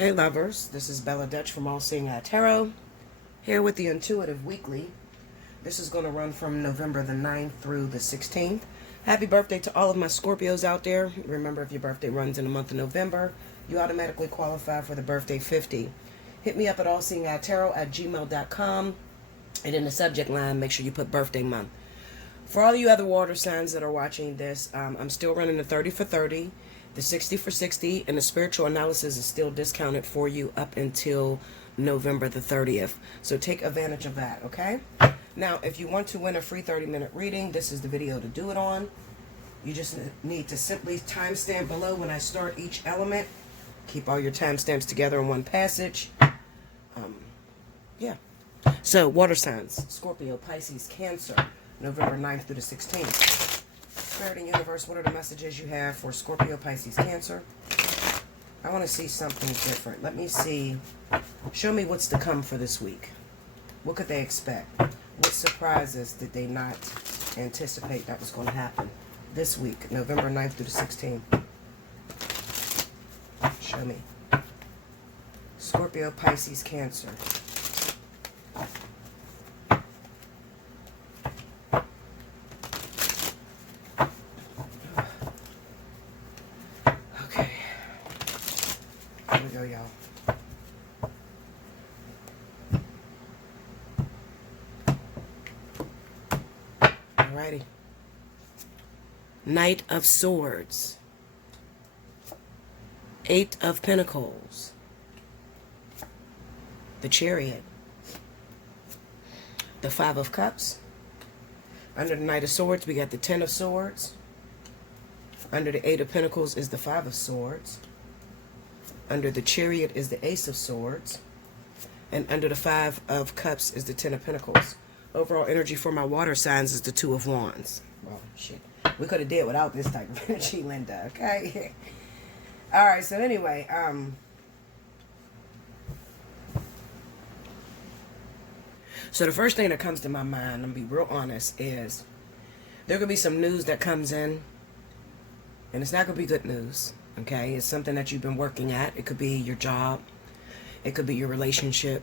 Hey lovers, this is Bella Dutch from Allseeingeyetarot, here with the Intuitive Weekly. This is going to run from November the 9th through the 16th. Happy birthday to all of my Scorpios out there. Remember, if your birthday runs in the month of November, you automatically qualify for the birthday 50. Hit me up at allseeingeyetarot@gmail.com, and in the subject line, make sure you put birthday month. For all you other water signs that are watching this, I'm still running the 30 for 30. The 60 for 60, and the spiritual analysis is still discounted for you up until November the 30th. So take advantage of that, okay? Now, if you want to win a free 30-minute reading, this is the video to do it on. You just need to simply timestamp below when I start each element. Keep all your timestamps together in one passage. Yeah. So, water signs: Scorpio, Pisces, Cancer, November 9th through the 16th. Spirit and universe, what are the messages you have for Scorpio, Pisces, Cancer? I want to see something different. Let me see. Show me what's to come for this week. What could they expect? What surprises did they not anticipate that was going to happen this week, November 9th through the 16th? Show me. Scorpio, Pisces, Cancer. Here we go, y'all. Alrighty. Knight of Swords. Eight of Pentacles. The Chariot. The Five of Cups. Under the Knight of Swords, we got the Ten of Swords. Under the Eight of Pentacles is the Five of Swords. Under the Chariot is the Ace of Swords. And under the Five of Cups is the Ten of Pentacles. Overall energy for my water signs is the Two of Wands. Well, shit. We could have did without this type of energy, Linda, okay? Alright, so anyway, so the first thing that comes to my mind, I'm going to be real honest, is there going to be some news that comes in, and it's not going to be good news. Okay, it's something that you've been working at. It could be your job. It could be your relationship,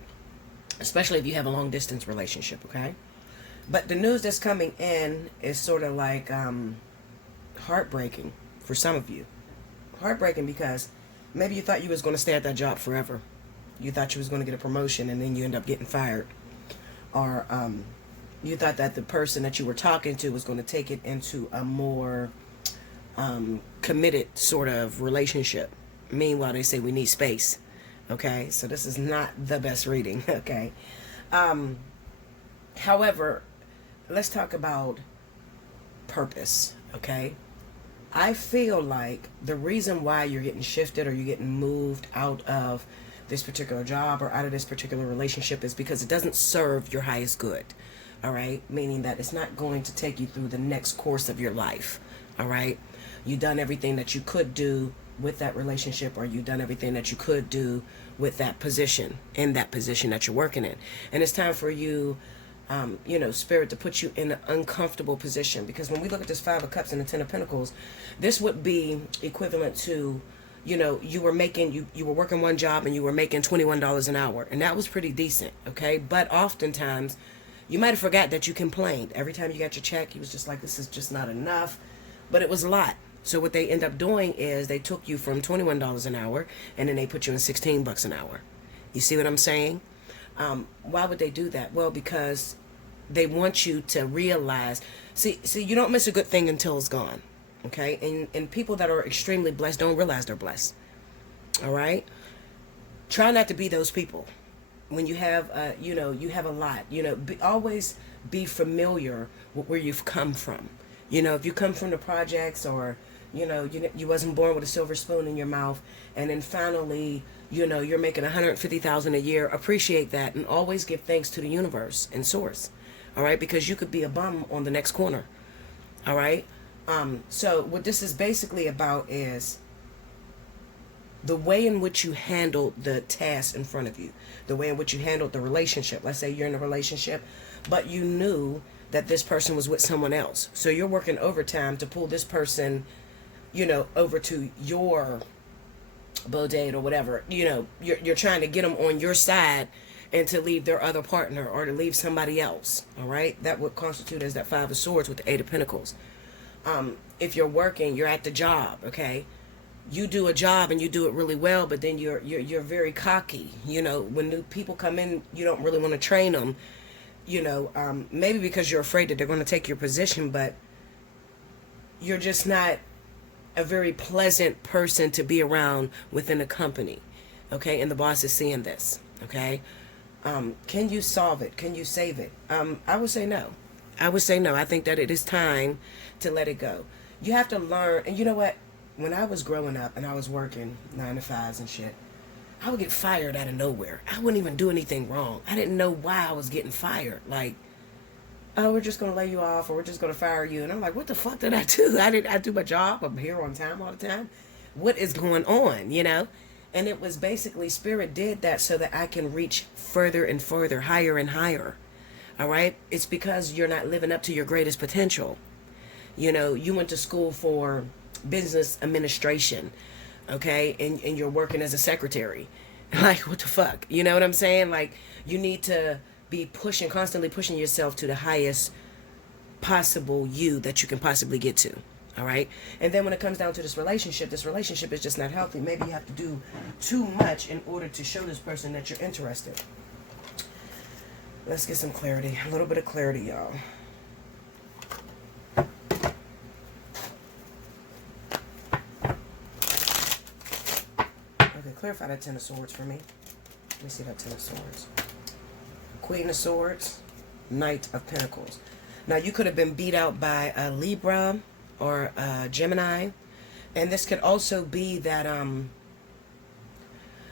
especially if you have a long distance relationship, okay? But the news that's coming in is sort of like heartbreaking for some of you. Heartbreaking because maybe you thought you was going to stay at that job forever. You thought you was going to get a promotion and then you end up getting fired. Or you thought that the person that you were talking to was going to take it into a more committed sort of relationship. Meanwhile, they say we need space. Okay, so this is not the best reading. Okay. However, let's talk about purpose. Okay. I feel like the reason why you're getting shifted or you're getting moved out of this particular job or out of this particular relationship is because it doesn't serve your highest good. All right. Meaning that it's not going to take you through the next course of your life. All right. You've done everything that you could do with that relationship, or you've done everything that you could do with that position, in that position that you're working in. And it's time for you, Spirit, to put you in an uncomfortable position. Because when we look at this Five of Cups and the Ten of Pentacles, this would be equivalent to, you were making, you were working one job and you were making $21 an hour. And that was pretty decent, okay? But oftentimes, you might have forgot that you complained. Every time you got your check, you was just like, this is just not enough. But it was a lot. So what they end up doing is they took you from $21 an hour and then they put you in $16 an hour. You see what I'm saying? Why would they do that? Well, because they want you to realize, see, you don't miss a good thing until it's gone. Okay? And people that are extremely blessed don't realize they're blessed. All right? Try not to be those people. When you have, you have a lot, always be familiar with where you've come from. If you come from the projects, or you wasn't born with a silver spoon in your mouth, and then finally, you're making $150,000 a year, appreciate that, and always give thanks to the universe and source. All right, because you could be a bum on the next corner. All right. So what this is basically about is the way in which you handled the task in front of you, the way in which you handled the relationship. Let's say you're in a relationship, but you knew that this person was with someone else. So you're working overtime to pull this person, over to your beau date or whatever, you know, you're trying to get them on your side and to leave their other partner or to leave somebody else. All right, that would constitute as that Five of Swords with the Eight of Pentacles. If you're working, you're at the job, okay, you do a job and you do it really well, but then you're very cocky. You know, when new people come in, you don't really want to train them, you know, maybe because you're afraid that they're going to take your position, but you're just not a very pleasant person to be around within a company, okay? And the boss is seeing this, okay? Can you solve it? Can you save it? I would say no. I would say no. I think that it is time to let it go. You have to learn, and you know what? When I was growing up and I was working 9 to 5s and shit, I would get fired out of nowhere. I wouldn't even do anything wrong. I didn't know why I was getting fired. Like, oh, we're just going to lay you off, or we're just going to fire you. And I'm like, what the fuck did I do? I do my job. I'm here on time all the time. What is going on, you know? And it was basically Spirit did that so that I can reach further and further, higher and higher. All right? It's because you're not living up to your greatest potential. You know, you went to school for business administration, okay? And you're working as a secretary. Like, what the fuck? You know what I'm saying? Like, you need to be pushing, constantly pushing yourself to the highest possible you that you can possibly get to. All right. And then when it comes down to this relationship is just not healthy. Maybe you have to do too much in order to show this person that you're interested. Let's get some clarity. A little bit of clarity, y'all. Okay, clarify that Ten of Swords for me. Let me see that Ten of Swords. Queen of Swords, Knight of Pentacles. Now, you could have been beat out by a Libra or Gemini, and this could also be that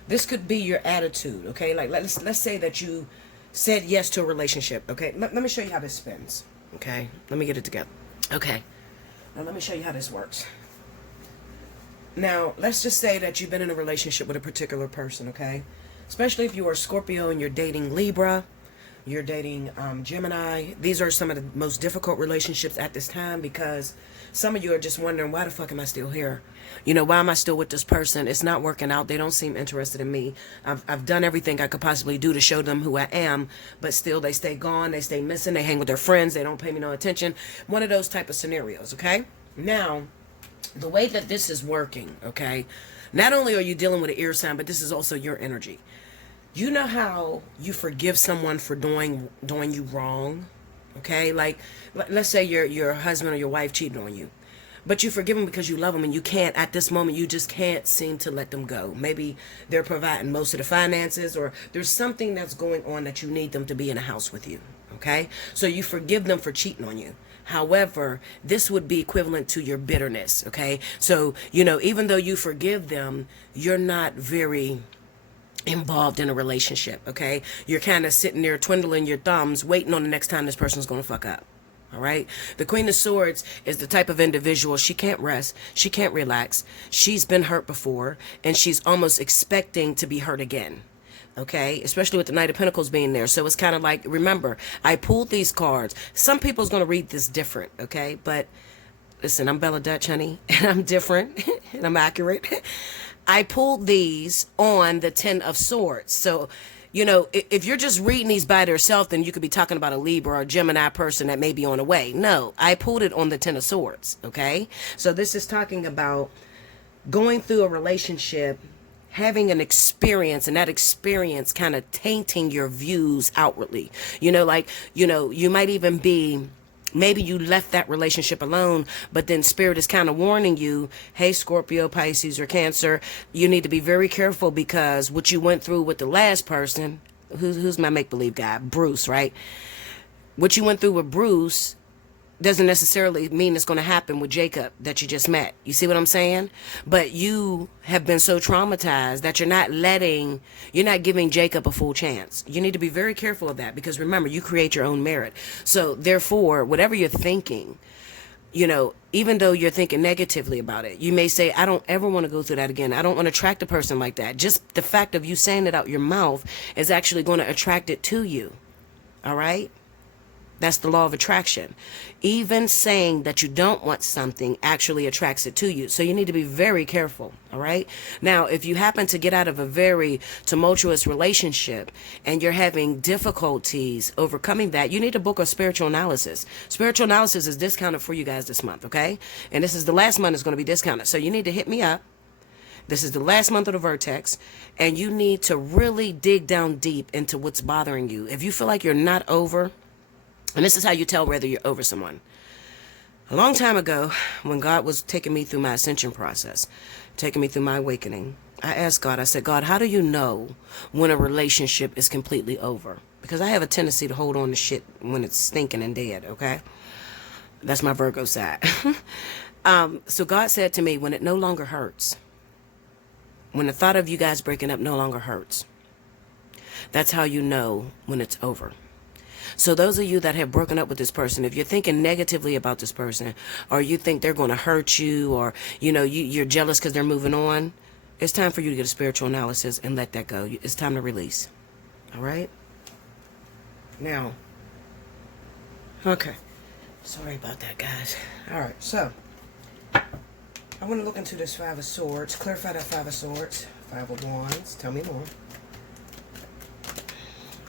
this could be your attitude, okay? Like, let's say that you said yes to a relationship, okay? Let me show you how this spins, okay? Let me get it together. Okay, now let me show you how this works. Now, let's just say that you've been in a relationship with a particular person, okay? Especially if you are Scorpio and you're dating Libra, you're dating Gemini. These are some of the most difficult relationships at this time, because some of you are just wondering, why the fuck am I still here? You know, why am I still with this person? It's not working out. They don't seem interested in me. I've done everything I could possibly do to show them who I am, but still they stay gone. They stay missing. They hang with their friends. They don't pay me no attention. One of those type of scenarios, okay? Now, the way that this is working, okay, not only are you dealing with an air sign, but this is also your energy. You know how you forgive someone for doing you wrong, okay? Like, let's say your husband or your wife cheated on you, but you forgive them because you love them, and you can't, at this moment, you just can't seem to let them go. Maybe they're providing most of the finances, or there's something that's going on that you need them to be in a house with you, okay? So you forgive them for cheating on you. However, this would be equivalent to your bitterness, okay? So, you know, even though you forgive them, you're not very involved in a relationship, okay? You're kind of sitting there twiddling your thumbs, waiting on the next time this person's going to fuck up. All right? The Queen of Swords is the type of individual, she can't rest, she can't relax. She's been hurt before, and she's almost expecting to be hurt again. Okay, especially with the Knight of Pentacles being there. So it's kind of like, remember, I pulled these cards. Some people's going to read this different, okay? But listen, I'm Bella Dutch, honey, and I'm different, and I'm accurate. I pulled these on the Ten of Swords. So, you know, if you're just reading these by themselves, then you could be talking about a Libra or a Gemini person that may be on the way. No, I pulled it on the Ten of Swords, okay? So this is talking about going through a relationship, having an experience, and that experience kind of tainting your views outwardly. You know, like, you know, you might even be, maybe you left that relationship alone, but then Spirit is kind of warning you, hey, Scorpio, Pisces, or Cancer, you need to be very careful, because what you went through with the last person, who's my make-believe guy? Bruce, right? What you went through with Bruce doesn't necessarily mean it's going to happen with Jacob that you just met. You see what I'm saying? But you have been so traumatized that you're not giving Jacob a full chance. You need to be very careful of that, because remember, you create your own merit. So therefore, whatever you're thinking, you know, even though you're thinking negatively about it, you may say, I don't ever want to go through that again. I don't want to attract a person like that. Just the fact of you saying it out your mouth is actually going to attract it to you. All right? That's the law of attraction. Even saying that you don't want something actually attracts it to you. So you need to be very careful, all right? Now, if you happen to get out of a very tumultuous relationship and you're having difficulties overcoming that, you need to book a spiritual analysis. Spiritual analysis is discounted for you guys this month, okay? And this is the last month it's going to be discounted. So you need to hit me up. This is the last month of the Vertex, and you need to really dig down deep into what's bothering you. If you feel like you're not over, and this is how you tell whether you're over someone. A long time ago, when God was taking me through my ascension process, taking me through my awakening, I asked God, I said, God, how do you know when a relationship is completely over? Because I have a tendency to hold on to shit when it's stinking and dead, okay? That's my Virgo side. So God said to me, when it no longer hurts, when the thought of you guys breaking up no longer hurts, that's how you know when it's over. So those of you that have broken up with this person, if you're thinking negatively about this person, or you think they're going to hurt you, or you're jealous because they're moving on, it's time for you to get a spiritual analysis and let that go. It's time to release. All right? Now, okay. Sorry about that, guys. All right, so I want to look into this Five of Swords. Clarify that Five of Swords. Five of Wands. Tell me more.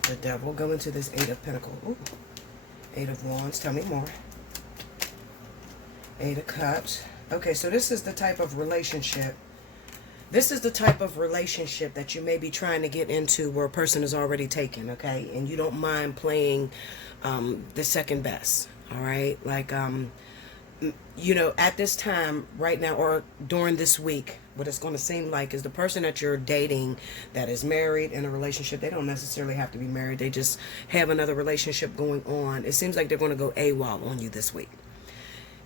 The Devil. Go into this Eight of Pentacles. Ooh. Eight of Wands. Tell me more. Eight of Cups. Okay, so this is the type of relationship. This is the type of relationship that you may be trying to get into where a person is already taken, okay? And you don't mind playing the second best, all right? Like, at this time right now or during this week, what it's going to seem like is the person that you're dating that is married in a relationship, they don't necessarily have to be married. They just have another relationship going on. It seems like they're going to go AWOL on you this week.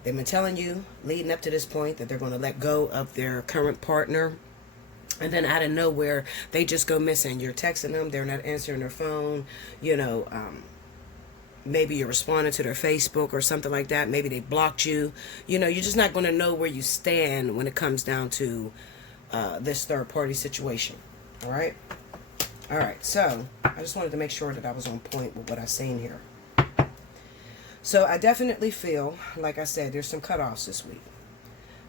They've been telling you leading up to this point that they're going to let go of their current partner. And then out of nowhere, they just go missing. You're texting them. They're not answering their phone. Maybe you're responding to their Facebook or something like that. Maybe they blocked you. You're just not going to know where you stand when it comes down to this third party situation. All right? All right. So I just wanted to make sure that I was on point with what I've seen here. So I definitely feel, like I said, there's some cutoffs this week.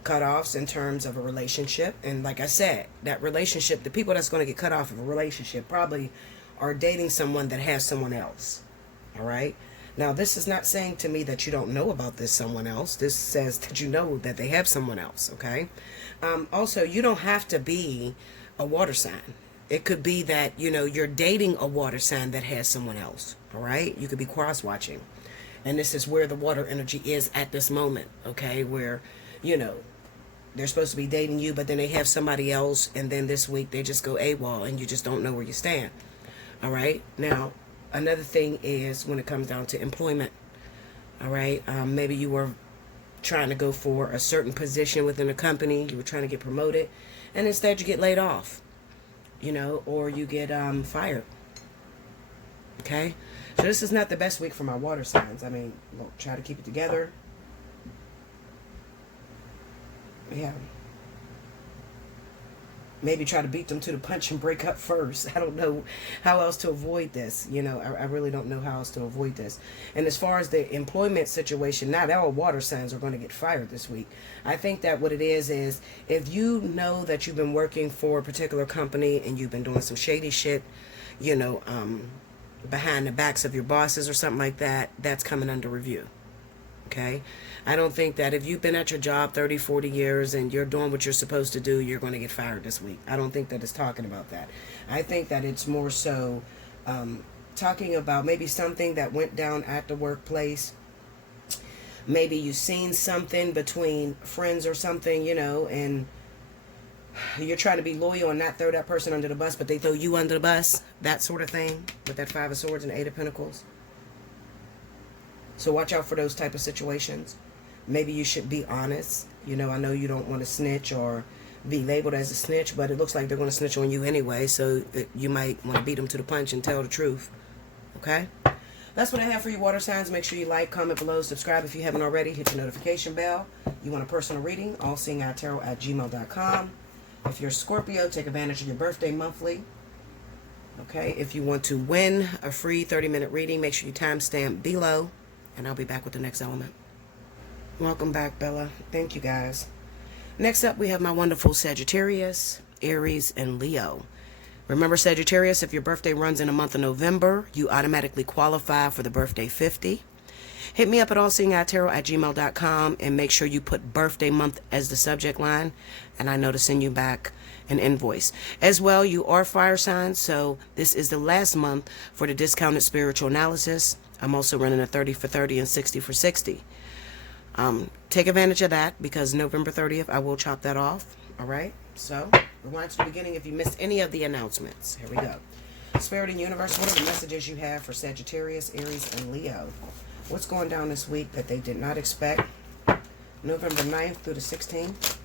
Cutoffs in terms of a relationship. And like I said, that relationship, the people that's going to get cut off of a relationship probably are dating someone that has someone else. All right. Now, this is not saying to me that you don't know about this someone else. This says that you know that they have someone else. Okay. Also, you don't have to be a water sign. It could be that, you're dating a water sign that has someone else. All right. You could be cross watching. And this is where the water energy is at this moment. Okay. Where, they're supposed to be dating you, but then they have somebody else. And then this week they just go AWOL and you just don't know where you stand. All right. Now, another thing is when it comes down to employment, all right, maybe you were trying to go for a certain position within a company, you were trying to get promoted, and instead you get laid off, or you get fired, okay? So this is not the best week for my water signs. I mean, look, try to keep it together. Yeah. Maybe try to beat them to the punch and break up first. I don't know how else to avoid this. I really don't know how else to avoid this. And as far as the employment situation, not all water signs are going to get fired this week. I think that what it is if you know that you've been working for a particular company and you've been doing some shady shit, behind the backs of your bosses or something like that, that's coming under review. Okay? I don't think that if you've been at your job 30, 40 years and you're doing what you're supposed to do, you're going to get fired this week. I don't think that it's talking about that. I think that it's more so talking about maybe something that went down at the workplace. Maybe you've seen something between friends or something, and you're trying to be loyal and not throw that person under the bus, but they throw you under the bus. That sort of thing with that Five of Swords and Eight of Pentacles. So watch out for those type of situations. Maybe you should be honest. I know you don't want to snitch or be labeled as a snitch, but it looks like they're going to snitch on you anyway, so you might want to beat them to the punch and tell the truth. Okay? That's what I have for you, water signs. Make sure you like, comment below, subscribe if you haven't already. Hit your notification bell. You want a personal reading? Allseeingeyetarot@gmail.com. If you're a Scorpio, take advantage of your birthday monthly. Okay? If you want to win a free 30-minute reading, make sure you timestamp below. and I'll be back with the next element. Welcome back, Bella. Thank you, guys. Next up, we have my wonderful Sagittarius, Aries, and Leo. Remember, Sagittarius, if your birthday runs in the month of November, you automatically qualify for the birthday 50. Hit me up at allseeingeyetarot@gmail.com and make sure you put birthday month as the subject line, and I know to send you back an invoice. As well, you are fire signs, so this is the last month for the discounted spiritual analysis. I'm also running a 30 for 30 and 60 for 60. Take advantage of that, because November 30th, I will chop that off. All right? So, rewind to the beginning if you missed any of the announcements. Here we go. Spirit and Universe, what are the messages you have for Sagittarius, Aries, and Leo? What's going down this week that they did not expect? November 9th through the 16th.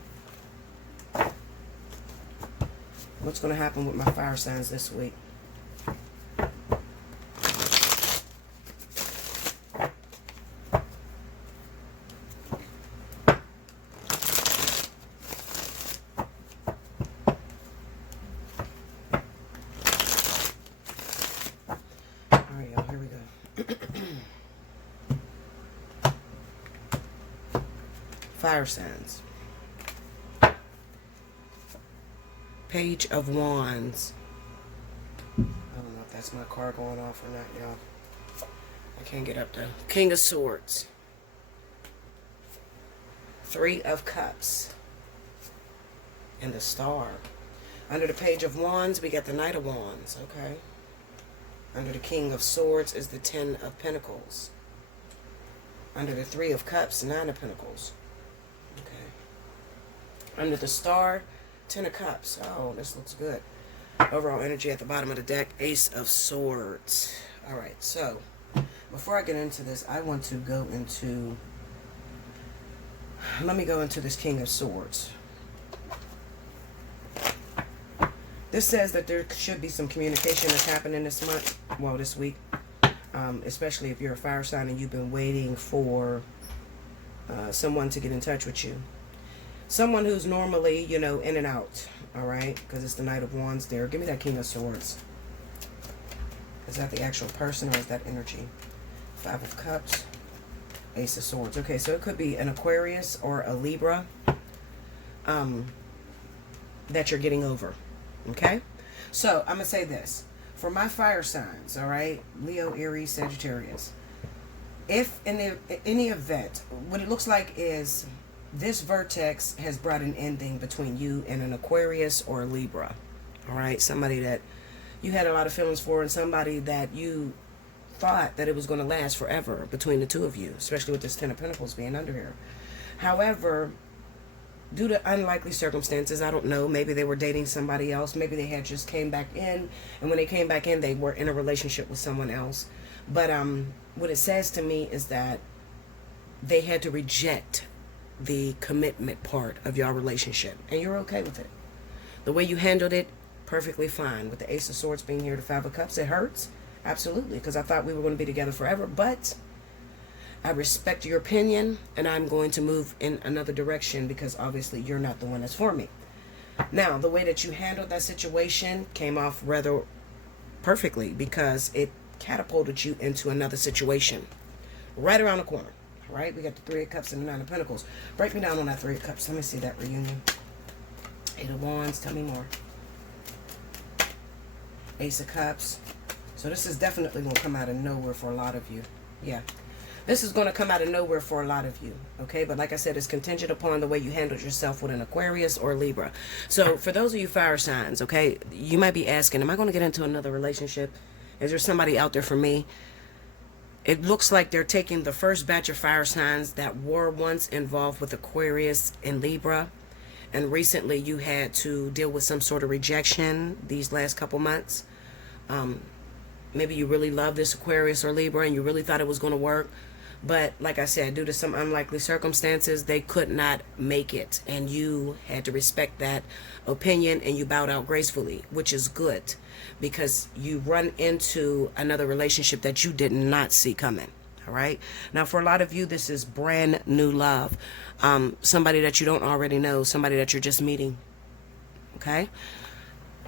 What's going to happen with my fire signs this week? Fire signs. Page of Wands. I don't know if that's my car going off or not, y'all. I can't get up there. King of Swords. Three of Cups. And the Star. Under the Page of Wands, we got the Knight of Wands. Okay. Under the King of Swords is the Ten of Pentacles. Under the Three of Cups, Nine of Pentacles. Okay. Under the Star, Ten of Cups. Oh, this looks good. Overall energy at the bottom of the deck, Ace of Swords. All right, so before I get into this, I want to go into... Let me go into this King of Swords. This says that there should be some communication that's happening this month. Well, this week. Especially if you're a fire sign and you've been waiting for someone to get in touch with you. Someone who's normally, you know, in and out. Alright? Because it's the Knight of Wands there. Give me that King of Swords. Is that the actual person or is that energy? Five of Cups. Ace of Swords. Okay, so it could be an Aquarius or a Libra that you're getting over. Okay? So, I'm going to say this. For my fire signs, alright? Leo, Aries, Sagittarius. If in any event, what it looks like is this vertex has brought an ending between you and an Aquarius or a Libra. Alright? Somebody that you had a lot of feelings for and somebody that you thought that it was going to last forever between the two of you. Especially with this Ten of Pentacles being under here. However, due to unlikely circumstances, I don't know, maybe they were dating somebody else, maybe they had just came back in, and when they came back in, they were in a relationship with someone else. But what it says to me is that they had to reject the commitment part of your relationship, and you're okay with it. The way you handled it, perfectly fine. With the Ace of Swords being here, the Five of Cups, it hurts, absolutely, because I thought we were going to be together forever, but I respect your opinion, and I'm going to move in another direction because obviously you're not the one that's for me. Now, the way that you handled that situation came off rather perfectly because it catapulted you into another situation right around the corner. All right, we got the Three of Cups and the Nine of Pentacles. Break me down on that Three of Cups. Let me see that reunion. Eight of Wands, tell me more. Ace of Cups. So this is definitely going to come out of nowhere for a lot of you. Yeah. This is going to come out of nowhere for a lot of you, okay? But like I said, it's contingent upon the way you handled yourself with an Aquarius or Libra. So for those of you fire signs, okay, you might be asking, am I going to get into another relationship? Is there somebody out there for me? It looks like they're taking the first batch of fire signs that were once involved with Aquarius and Libra. And recently you had to deal with some sort of rejection these last couple months. Maybe you really love this Aquarius or Libra and you really thought it was going to work. But like I said, due to some unlikely circumstances, they could not make it. And you had to respect that opinion and you bowed out gracefully, which is good. Because you run into another relationship that you did not see coming. All right? Now, for a lot of you, this is brand new love. Somebody that you don't already know. Somebody that you're just meeting. Okay?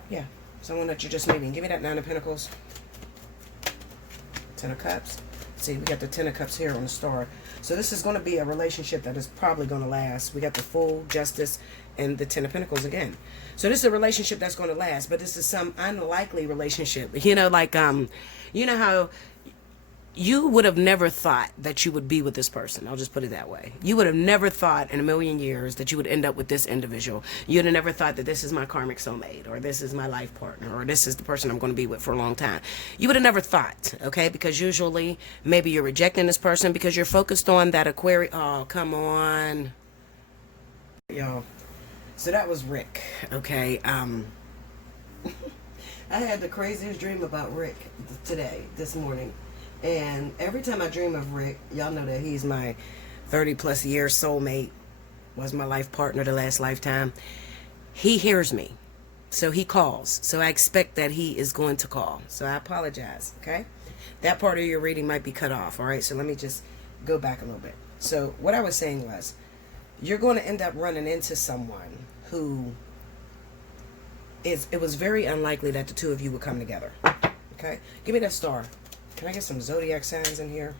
Yeah. Someone that you're just meeting. Give me that Nine of Pentacles. Ten of Cups. See, we got the Ten of Cups here on the star. So this is going to be a relationship that is probably going to last. We got the Fool, Justice, and the Ten of Pentacles again. So this is a relationship that's going to last, but this is some unlikely relationship. You know, like, you know how you would have never thought that you would be with this person. I'll just put it that way. You would have never thought in a million years that you would end up with this individual. You'd have never thought that this is my karmic soulmate, or this is my life partner, or this is the person I'm going to be with for a long time. You would have never thought, okay? Because usually maybe you're rejecting this person because you're focused on that Aquarius. Oh, come on. Y'all. So that was Rick, okay? I had the craziest dream about Rick this morning. And every time I dream of Rick, y'all know that he's my 30 plus year soulmate, was my life partner the last lifetime. He hears me, so he calls. So I expect that he is going to call. So I apologize, okay? That part of your reading might be cut off, all right? So let me just go back a little bit. So what I was saying was, you're going to end up running into someone who it was very unlikely that the two of you would come together, okay? Give me that star. Can I get some zodiac signs in here?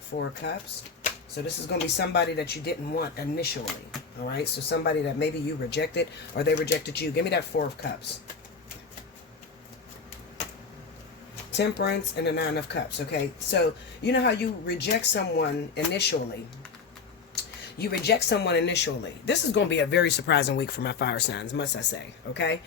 4 of Cups. So this is going to be somebody that you didn't want initially. All right. So somebody that maybe you rejected or they rejected you. Give me that 4 of Cups. Temperance and the 9 of Cups. Okay. So you know how you reject someone initially. You reject someone initially. This is going to be a very surprising week for my fire signs, must I say. Okay.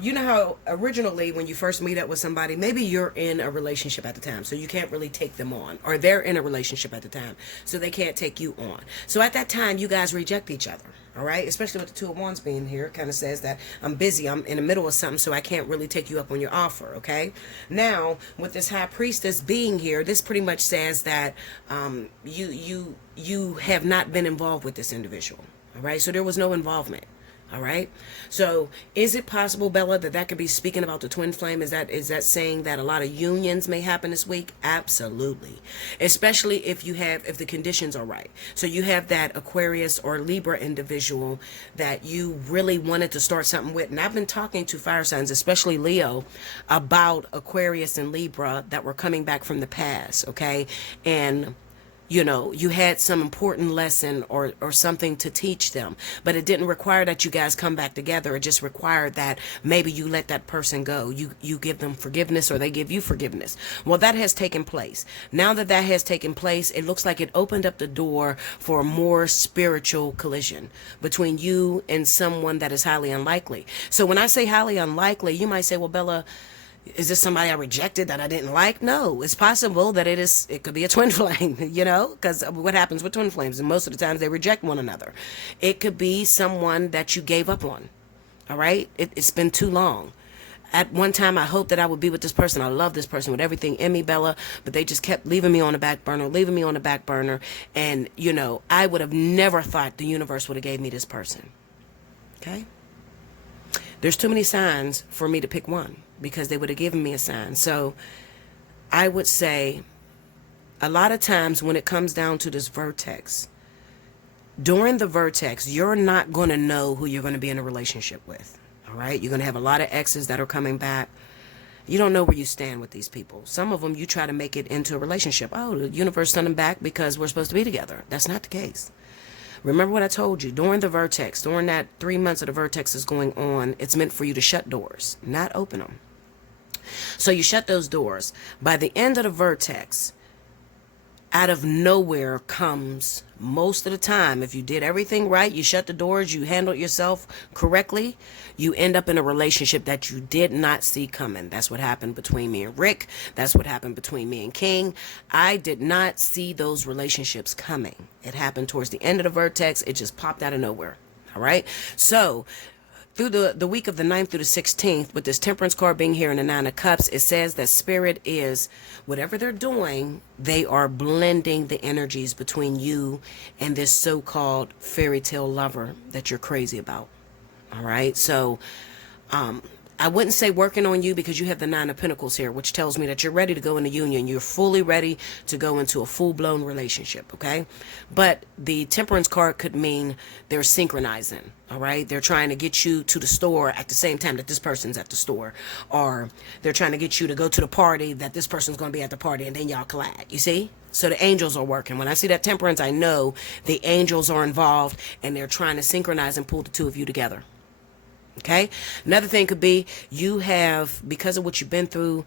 You know how originally when you first meet up with somebody, maybe you're in a relationship at the time, so you can't really take them on, or they're in a relationship at the time, so they can't take you on. So at that time, you guys reject each other, all right? Especially with the 2 of Wands being here, it kind of says that I'm busy, I'm in the middle of something, so I can't really take you up on your offer, okay? Now, with this High Priestess being here, this pretty much says that you have not been involved with this individual, all right? So there was no involvement. All right. So is it possible, Bella, that could be speaking about the twin flame? Is that saying that a lot of unions may happen this week? Absolutely. Especially if the conditions are right. So you have that Aquarius or Libra individual that you really wanted to start something with. And I've been talking to fire signs, especially Leo, about Aquarius and Libra that were coming back from the past. Okay. And you know, you had some important lesson or something to teach them, but it didn't require that you guys come back together. It just required that maybe you let that person go. You give them forgiveness or they give you forgiveness. Well, that has taken place. Now that has taken place, it looks like it opened up the door for a more spiritual collision between you and someone that is highly unlikely. So when I say highly unlikely, you might say, well, Bella, is this somebody I rejected that I didn't like? No, it's possible that it could be a twin flame, you know, because what happens with twin flames, and most of the times they reject one another. It could be someone that you gave up on, all right? It's been too long. At one time, I hoped that I would be with this person. I love this person with everything in me, Bella, but they just kept leaving me on the back burner, and, you know, I would have never thought the universe would have gave me this person, okay? There's too many signs for me to pick one, because they would have given me a sign. So I would say a lot of times when it comes down to this vertex, during the vertex, you're not going to know who you're going to be in a relationship with. All right. You're going to have a lot of exes that are coming back. You don't know where you stand with these people. Some of them you try to make it into a relationship. Oh, the universe sent them back because we're supposed to be together. That's not the case. Remember what I told you, during the vertex, during that 3 months of the vertex is going on, it's meant for you to shut doors, not open them. So you shut those doors. By the end of the vertex, out of nowhere comes, most of the time, if you did everything right, you shut the doors, you handled yourself correctly, you end up in a relationship that you did not see coming. That's what happened between me and Rick. That's what happened between me and King. I did not see those relationships coming. It happened towards the end of the vertex. It just popped out of nowhere. All right. So through the week of the 9th through the 16th, with this Temperance card being here in the 9 of Cups, it says that Spirit is, whatever they're doing, they are blending the energies between you and this so-called fairy tale lover that you're crazy about. All right? So I wouldn't say working on you, because you have the Nine of Pentacles here, which tells me that you're ready to go into union. You're fully ready to go into a full-blown relationship, okay? But the Temperance card could mean they're synchronizing, all right? They're trying to get you to the store at the same time that this person's at the store. Or they're trying to get you to go to the party that this person's going to be at the party, and then y'all collide, you see? So the angels are working. When I see that Temperance, I know the angels are involved, and they're trying to synchronize and pull the two of you together. Okay. Another thing could be you have, because of what you've been through,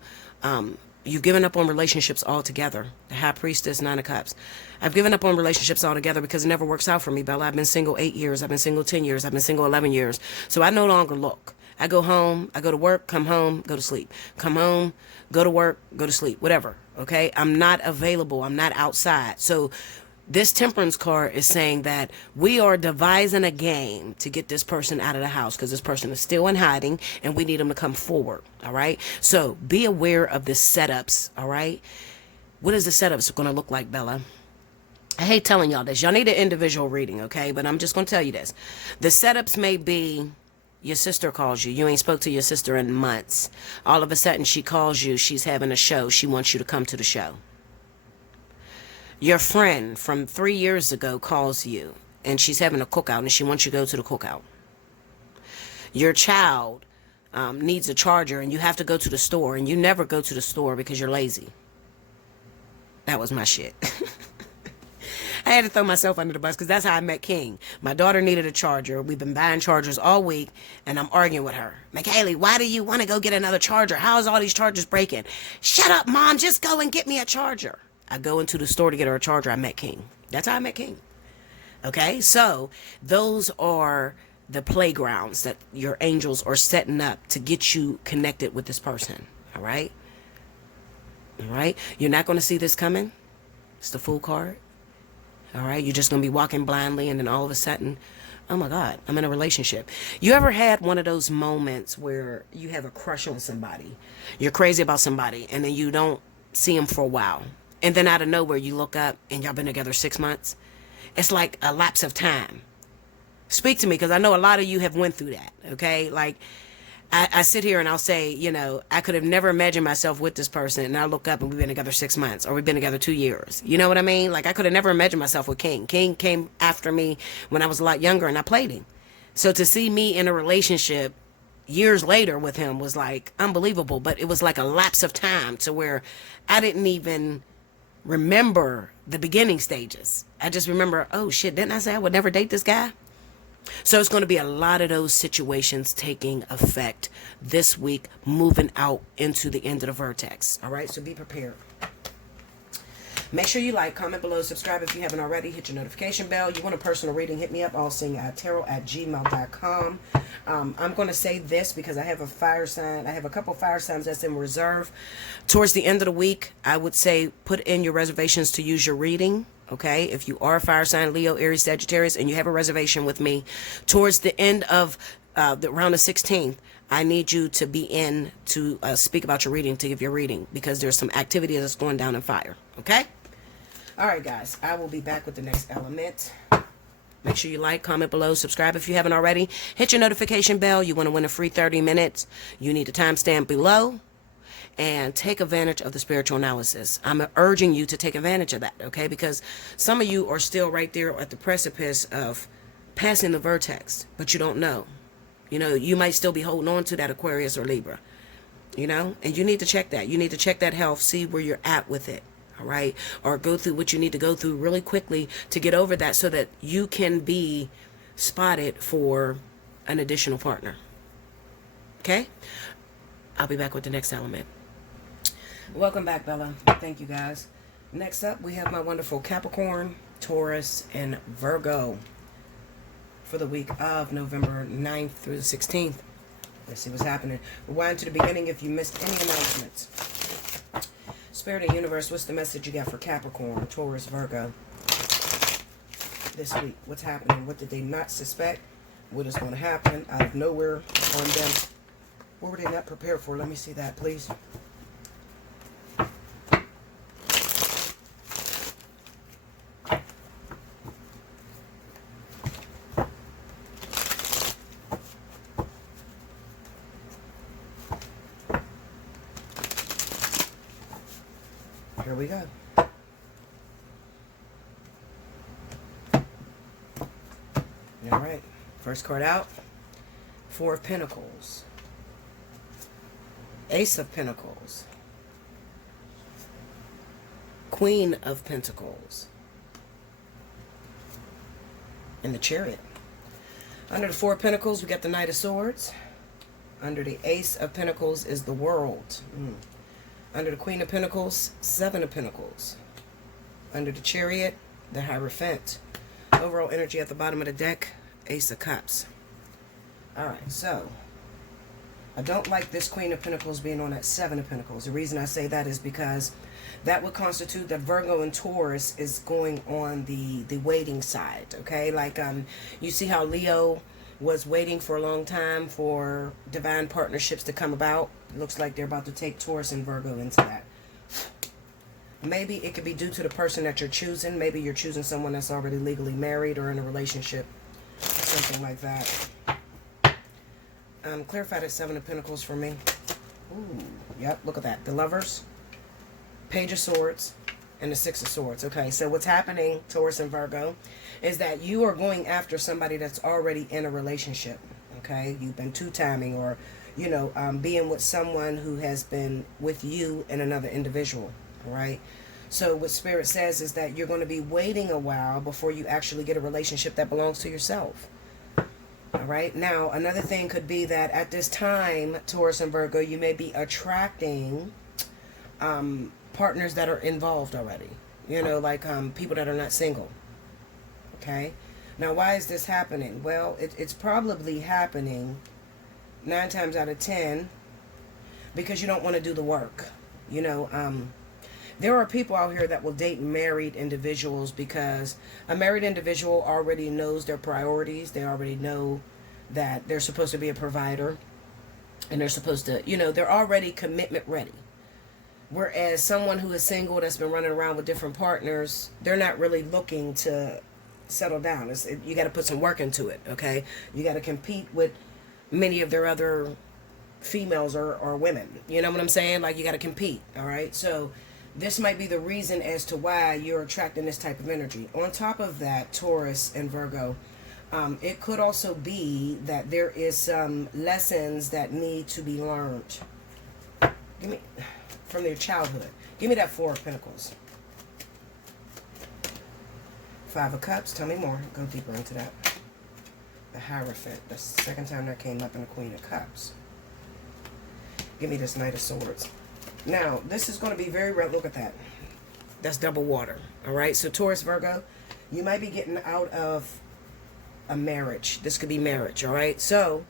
you've given up on relationships altogether. The High Priestess, Nine of Cups. I've given up on relationships altogether because it never works out for me, Bella. I've been single 8 years. I've been single 10 years. I've been single 11 years. So I no longer look. I go home. I go to work, come home, go to sleep. Come home, go to work, go to sleep. Whatever. Okay. I'm not available. I'm not outside. So this Temperance card is saying that we are devising a game to get this person out of the house, because this person is still in hiding and we need them to come forward. All right. So be aware of the setups. All right. What is the setups going to look like, Bella? I hate telling y'all this. Y'all need an individual reading. Okay. But I'm just going to tell you this. The setups may be your sister calls you. You ain't spoke to your sister in months. All of a sudden she calls you. She's having a show. She wants you to come to the show. Your friend from 3 years ago calls you and she's having a cookout and she wants you to go to the cookout. Your child needs a charger and you have to go to the store, and you never go to the store because you're lazy. That was my shit. I had to throw myself under the bus because that's how I met King. My daughter needed a charger. We've been buying chargers all week, and I'm arguing with her. McKaylee, why do you want to go get another charger? How is all these chargers breaking? Shut up, Mom. Just go and get me a charger. I go into the store to get her a charger. I met King. That's how I met King. Okay, so those are the playgrounds that your angels are setting up to get you connected with this person. All right? All right? You're not going to see this coming. It's the Fool card. All right? You're just going to be walking blindly, and then all of a sudden, oh my God, I'm in a relationship. You ever had one of those moments where you have a crush on somebody? You're crazy about somebody, and then you don't see them for a while. And then out of nowhere, you look up and y'all been together 6 months. It's like a lapse of time. Speak to me, because I know a lot of you have went through that, okay? Like, I sit here and I'll say, you know, I could have never imagined myself with this person, and I look up and we've been together 6 months, or we've been together 2 years. You know what I mean? Like, I could have never imagined myself with King. King came after me when I was a lot younger, and I played him. So to see me in a relationship years later with him was like unbelievable, but it was like a lapse of time to where I didn't even remember the beginning stages. I just remember, oh shit, didn't I say I would never date this guy? So it's going to be a lot of those situations taking effect this week, moving out into the end of the vertex. All right, so be prepared. Make sure you like, comment below, subscribe if you haven't already. Hit your notification bell. You want a personal reading, hit me up, allseeingeyetarot@gmail.com. I'm going to say this because I have a fire sign. I have a couple fire signs that's in reserve. Towards the end of the week, I would say put in your reservations to use your reading. Okay, if you are a fire sign, Leo, Aries, Sagittarius, and you have a reservation with me, towards the end of around the 16th, I need you to be in to speak about your reading, to give your reading, because there's some activity that's going down in fire. Okay? All right, guys. I will be back with the next element. Make sure you like, comment below, subscribe if you haven't already. Hit your notification bell. You want to win a free 30 minutes. You need the timestamp below. And take advantage of the spiritual analysis. I'm urging you to take advantage of that, okay? Because some of you are still right there at the precipice of passing the vertex, but you don't know. You know, you might still be holding on to that Aquarius or Libra, you know? And you need to check that. You need to check that health, see where you're at with it, all right? Or go through what you need to go through really quickly to get over that so that you can be spotted for an additional partner, okay? I'll be back with the next element. Welcome back, Bella. Thank you, guys. Next up, we have my wonderful Capricorn, Taurus, and Virgo for the week of November 9th through the 16th. Let's see what's happening. Rewind to the beginning if you missed any announcements. Spirit and Universe, what's the message you got for Capricorn, Taurus, Virgo this week? What's happening? What did they not suspect? What is going to happen out of nowhere on them? What were they not prepared for? Let me see that, please. Here we go. All right. First card out. Four of Pentacles. Ace of Pentacles. Queen of Pentacles. And the Chariot. Under the Four of Pentacles, we got the Knight of Swords. Under the Ace of Pentacles is the World. Under the Queen of Pentacles, Seven of Pentacles. Under the Chariot, the Hierophant. Overall energy at the bottom of the deck, Ace of Cups. Alright, so I don't like this Queen of Pentacles being on that Seven of Pentacles. The reason I say that is because that would constitute that Virgo and Taurus is going on the waiting side, okay? Like, you see how Leo was waiting for a long time for divine partnerships to come about. It looks like they're about to take Taurus and Virgo into that. Maybe it could be due to the person that you're choosing. Maybe you're choosing someone that's already legally married or in a relationship, something like that. Clarify that Seven of Pentacles for me. Ooh, yep, look at that. The Lovers, Page of Swords, and the Six of Swords. Okay, so what's happening, Taurus and Virgo, is that you are going after somebody that's already in a relationship. Okay, you've been two-timing, or, you know, being with someone who has been with you and another individual. All right. So what Spirit says is that you're going to be waiting a while before you actually get a relationship that belongs to yourself. All right. Now, another thing could be that at this time, Taurus and Virgo, you may be attracting partners that are involved already. You know, like people that are not single. Okay. Now, why is this happening? Well, it's probably happening 9 times out of 10 because you don't want to do the work. You know, there are people out here that will date married individuals because a married individual already knows their priorities. They already know that they're supposed to be a provider and they're supposed to, you know, they're already commitment ready. Whereas someone who is single that's been running around with different partners, they're not really looking to settle down. You got to put some work into it, okay? You got to compete with many of their other females or women. You know what I'm saying? Like, you got to compete, all right? So this might be the reason as to why you're attracting this type of energy. On top of that, Taurus and Virgo, it could also be that there is some lessons that need to be learned. Give me, from their childhood. Give me that Four of Pentacles. Five of Cups. Tell me more. Go deeper into that. The Hierophant. That's the second time that came up in the Queen of Cups. Give me this Knight of Swords. Now, this is going to be very red. Look at that. That's double water. All right. So, Taurus, Virgo, you might be getting out of a marriage. This could be marriage. All right. So,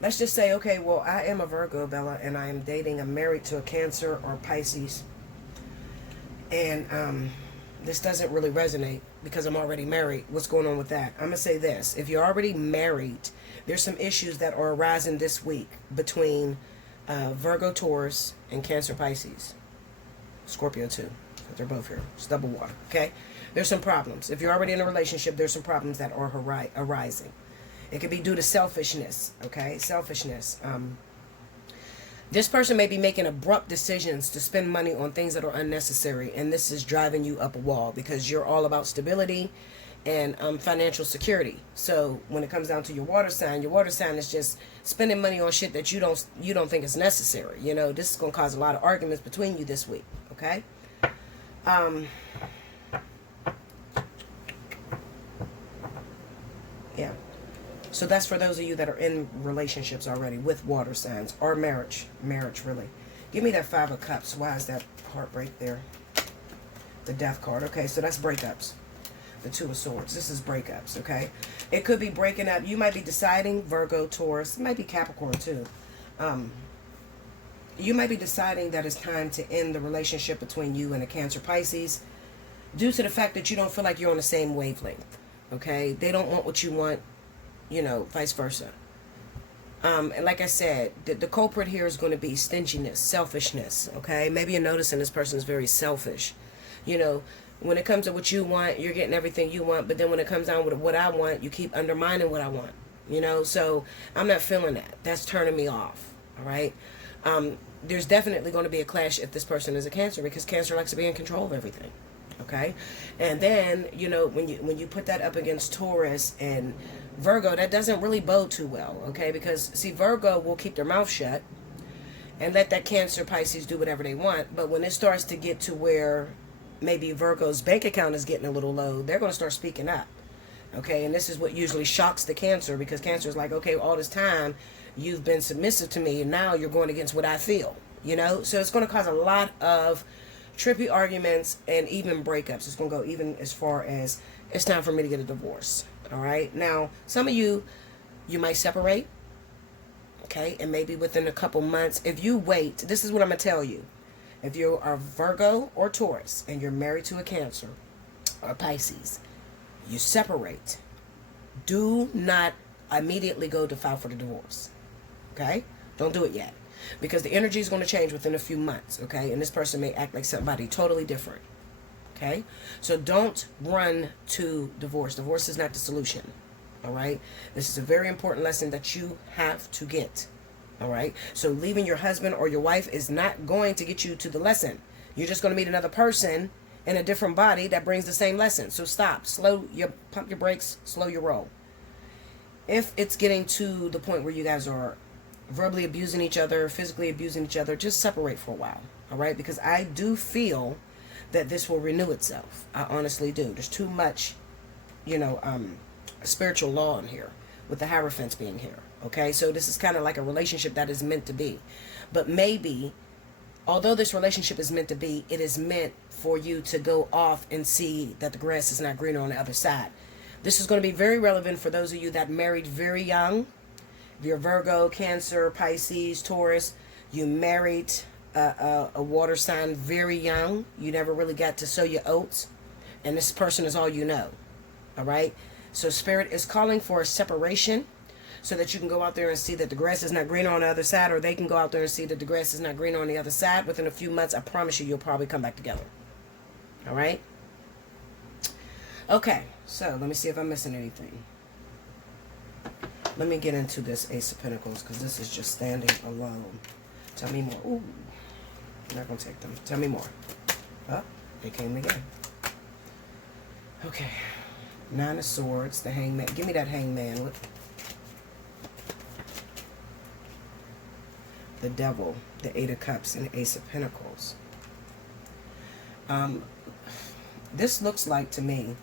let's just say, okay, well, I am a Virgo, Bella, and I am dating. I'm married to a Cancer or Pisces. And this doesn't really resonate because I'm already married. What's going on with that? I'm going to say this. If you're already married, there's some issues that are arising this week between Virgo, Taurus, and Cancer, Pisces. Scorpio, too. They're both here. It's double water, okay? There's some problems. If you're already in a relationship, there's some problems that are arising. It could be due to selfishness, okay? Selfishness. This person may be making abrupt decisions to spend money on things that are unnecessary, and this is driving you up a wall because you're all about stability and financial security. So when it comes down to your water sign is just spending money on shit that you don't think is necessary. You know, this is going to cause a lot of arguments between you this week, okay? Yeah. So that's for those of you that are in relationships already with water signs or marriage really. Give me that Five of Cups. Why is that heartbreak there? The Death card. Okay, so that's breakups. The Two of Swords. This is breakups, okay? It could be breaking up. You might be deciding, Virgo, Taurus, it might be Capricorn too. You might be deciding that it's time to end the relationship between you and a Cancer, Pisces due to the fact that you don't feel like you're on the same wavelength, okay? They don't want what you want, you know, vice versa. And like I said, the culprit here is going to be stinginess, selfishness, okay? Maybe you're noticing this person is very selfish. You know, when it comes to what you want, you're getting everything you want, but then when it comes down with what I want, you keep undermining what I want, you know? So I'm not feeling that. That's turning me off, all right? there's definitely going to be a clash if this person is a Cancer, because Cancer likes to be in control of everything. Okay, and then, you know, when you put that up against Taurus and Virgo, that doesn't really bode too well. Okay, because see, Virgo will keep their mouth shut and let that Cancer, Pisces do whatever they want. But when it starts to get to where maybe Virgo's bank account is getting a little low, they're going to start speaking up. Okay, and this is what usually shocks the Cancer, because Cancer is like, okay, all this time you've been submissive to me, and now you're going against what I feel, you know? So it's going to cause a lot of trippy arguments and even breakups. It's going to go even as far as, it's time for me to get a divorce. All right, now some of you might separate, okay, and maybe within a couple months. If you wait, this is what I'm going to tell you. If you are Virgo or Taurus and you're married to a Cancer or Pisces, you separate. Do not immediately go to file for the divorce. Okay? Don't do it yet. Because the energy is going to change within a few months. Okay? And this person may act like somebody totally different. Okay? So don't run to divorce. Divorce is not the solution. All right? This is a very important lesson that you have to get. All right? So leaving your husband or your wife is not going to get you to the lesson. You're just going to meet another person in a different body that brings the same lesson. So stop. Pump your brakes. Slow your roll. If it's getting to the point where you guys are verbally abusing each other, physically abusing each other, just separate for a while. All right? Because I do feel that this will renew itself. I honestly do. There's too much, you know, spiritual law in here, with the Hierophants being here. Okay? So this is kind of like a relationship that is meant to be. But maybe, although this relationship is meant to be, it is meant for you to go off and see that the grass is not greener on the other side. This is going to be very relevant for those of you that married very young. If you're Virgo, Cancer, Pisces, Taurus, you married a water sign very young. You never really got to sow your oats. And this person is all you know. All right? So Spirit is calling for a separation so that you can go out there and see that the grass is not greener on the other side, or they can go out there and see that the grass is not greener on the other side. Within a few months, I promise you, you'll probably come back together. All right? Okay, so let me see if I'm missing anything. Let me get into this Ace of Pentacles, because this is just standing alone. Tell me more. Ooh, I'm not going to take them. Tell me more. Oh, they came again. Okay. Nine of Swords, the Hangman. Give me that Hangman. What? The Devil, the Eight of Cups, and the Ace of Pentacles. This looks like to me,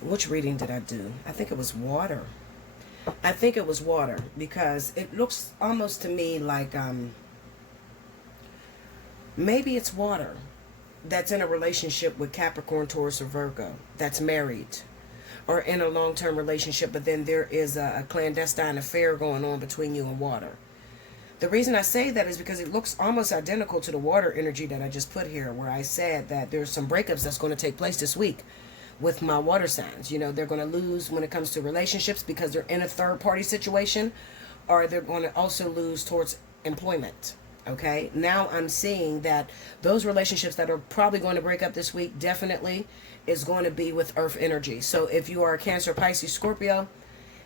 which reading did I do? I think it was water. I think it was water, because it looks almost to me like maybe it's water that's in a relationship with Capricorn, Taurus, or Virgo, that's married or in a long-term relationship, but then there is a clandestine affair going on between you and water. The reason I say that is because it looks almost identical to the water energy that I just put here, where I said that there's some breakups that's going to take place this week with my water signs. You know, they're going to lose when it comes to relationships because they're in a third-party situation, or they're going to also lose towards employment. Okay, now I'm seeing that those relationships that are probably going to break up this week definitely is going to be with Earth energy. So if you are a Cancer, Pisces, Scorpio,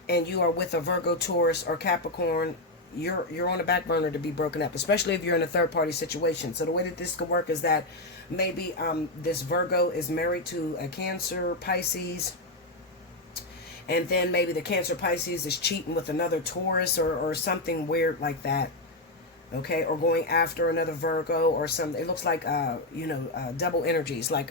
and you are with a Virgo, Taurus, or Capricorn, you're on the back burner to be broken up, especially if you're in a third-party situation. So the way that this could work is that maybe this Virgo is married to a Cancer, Pisces, and then maybe the Cancer, Pisces is cheating with another Taurus or something weird like that. Okay, or going after another Virgo or something. It looks like, double energies. Like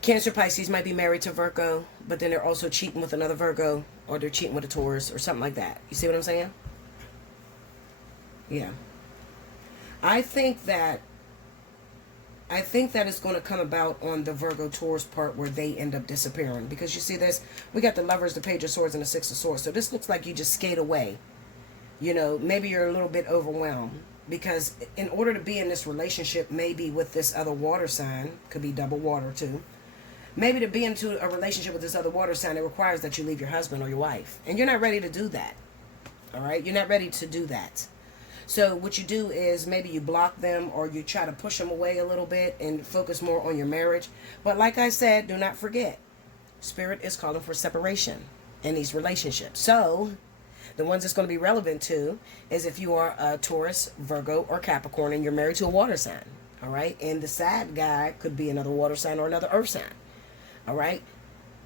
Cancer, Pisces might be married to Virgo, but then they're also cheating with another Virgo, or they're cheating with a Taurus or something like that. You see what I'm saying? Yeah. I think that it's going to come about on the Virgo Taurus part, where they end up disappearing. Because you see this, we got the Lovers, the Page of Swords, and the Six of Swords. So this looks like you just skate away. You know, maybe you're a little bit overwhelmed, because in order to be in this relationship, maybe with this other water sign, could be double water too, maybe to be into a relationship with this other water sign, it requires that you leave your husband or your wife, and you're not ready to do that. All right, you're not ready to do that. So what you do is maybe you block them, or you try to push them away a little bit and focus more on your marriage. But like I said, do not forget, Spirit is calling for separation in these relationships. So The ones it's going to be relevant to is if you are a Taurus, Virgo, or Capricorn and you're married to a water sign. All right. And the sad guy could be another water sign or another earth sign. All right.